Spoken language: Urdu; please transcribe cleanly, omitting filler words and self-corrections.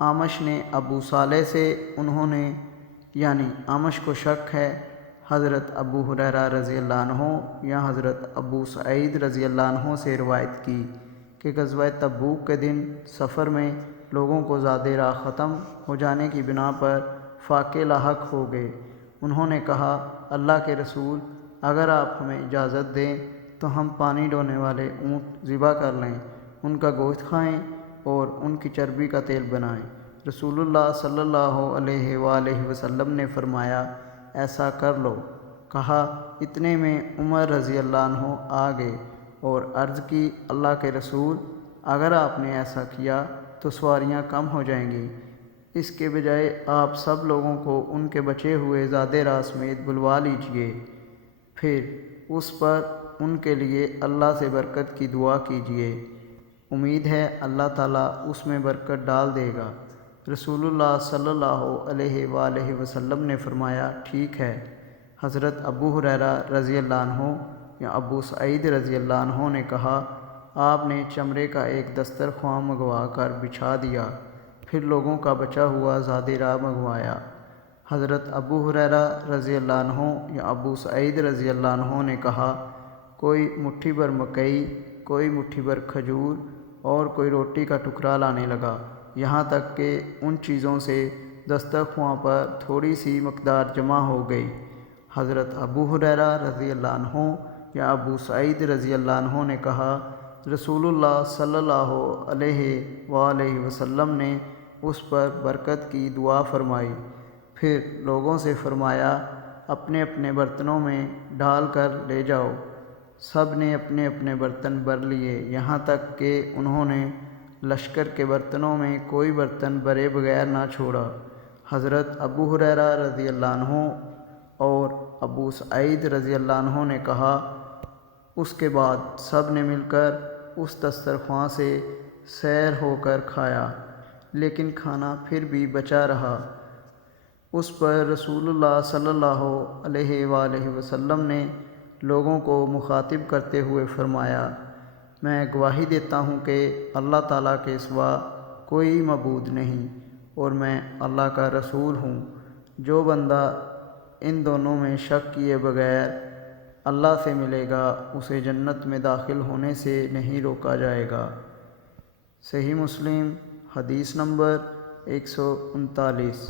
آمش نے ابو صالح سے انہوں نے یعنی آمش کو شک ہے حضرت ابو ہریرہ رضی اللہ عنہ یا حضرت ابو سعید رضی اللہ عنہ سے روایت کی کہ غزوہ تبوک کے دن سفر میں لوگوں کو زاد راہ ختم ہو جانے کی بنا پر فاقے لاحق ہو گئے۔ انہوں نے کہا، اللہ کے رسول، اگر آپ ہمیں اجازت دیں تو ہم پانی ڈونے والے اونٹ ذبح کر لیں، ان کا گوشت کھائیں اور ان کی چربی کا تیل بنائیں۔ رسول اللہ صلی اللہ علیہ وآلہ وسلم نے فرمایا، ایسا کر لو۔ کہا، اتنے میں عمر رضی اللہ عنہ آ گئے اور عرض کی، اللہ کے رسول، اگر آپ نے ایسا کیا تو سواریاں کم ہو جائیں گی، اس کے بجائے آپ سب لوگوں کو ان کے بچے ہوئے زاد راہ سمیت بلوا لیجئے، پھر اس پر ان کے لیے اللہ سے برکت کی دعا کیجئے، امید ہے اللہ تعالیٰ اس میں برکت ڈال دے گا۔ رسول اللہ صلی اللہ علیہ وآلہ وسلم نے فرمایا، ٹھیک ہے۔ حضرت ابو ہریرہ رضی اللہ عنہ یا ابو سعید رضی اللہ عنہ نے کہا، آپ نے چمڑے کا ایک دسترخوان منگوا کر بچھا دیا، پھر لوگوں کا بچا ہوا زاد راہ منگوایا۔ حضرت ابو ہریرہ رضی اللہ عنہ یا ابو سعید رضی اللہ عنہ نے کہا، کوئی مٹھی بھر مکئی، کوئی مٹھی بھر کھجور اور کوئی روٹی کا ٹکڑا لانے لگا، یہاں تک کہ ان چیزوں سے دسترخوان پر تھوڑی سی مقدار جمع ہو گئی۔ حضرت ابو ہریرہ رضی اللہ عنہ یا ابو سعید رضی اللہ عنہ نے کہا، رسول اللہ صلی اللہ علیہ وآلہ وسلم نے اس پر برکت کی دعا فرمائی، پھر لوگوں سے فرمایا، اپنے اپنے برتنوں میں ڈال کر لے جاؤ۔ سب نے اپنے اپنے برتن بھر لیے، یہاں تک کہ انہوں نے لشکر کے برتنوں میں کوئی برتن بھرے بغیر نہ چھوڑا۔ حضرت ابو ہریرہ رضی اللہ عنہ اور ابو سعید رضی اللہ عنہ نے کہا، اس کے بعد سب نے مل کر اس دسترخوان سے سیر ہو کر کھایا، لیکن کھانا پھر بھی بچا رہا۔ اس پر رسول اللہ صلی اللہ علیہ وآلہ وسلم نے لوگوں کو مخاطب کرتے ہوئے فرمایا، میں گواہی دیتا ہوں کہ اللہ تعالیٰ کے سوا کوئی معبود نہیں اور میں اللہ کا رسول ہوں۔ جو بندہ ان دونوں میں شک کیے بغیر اللہ سے ملے گا، اسے جنت میں داخل ہونے سے نہیں روکا جائے گا۔ صحیح مسلم حدیث نمبر 139۔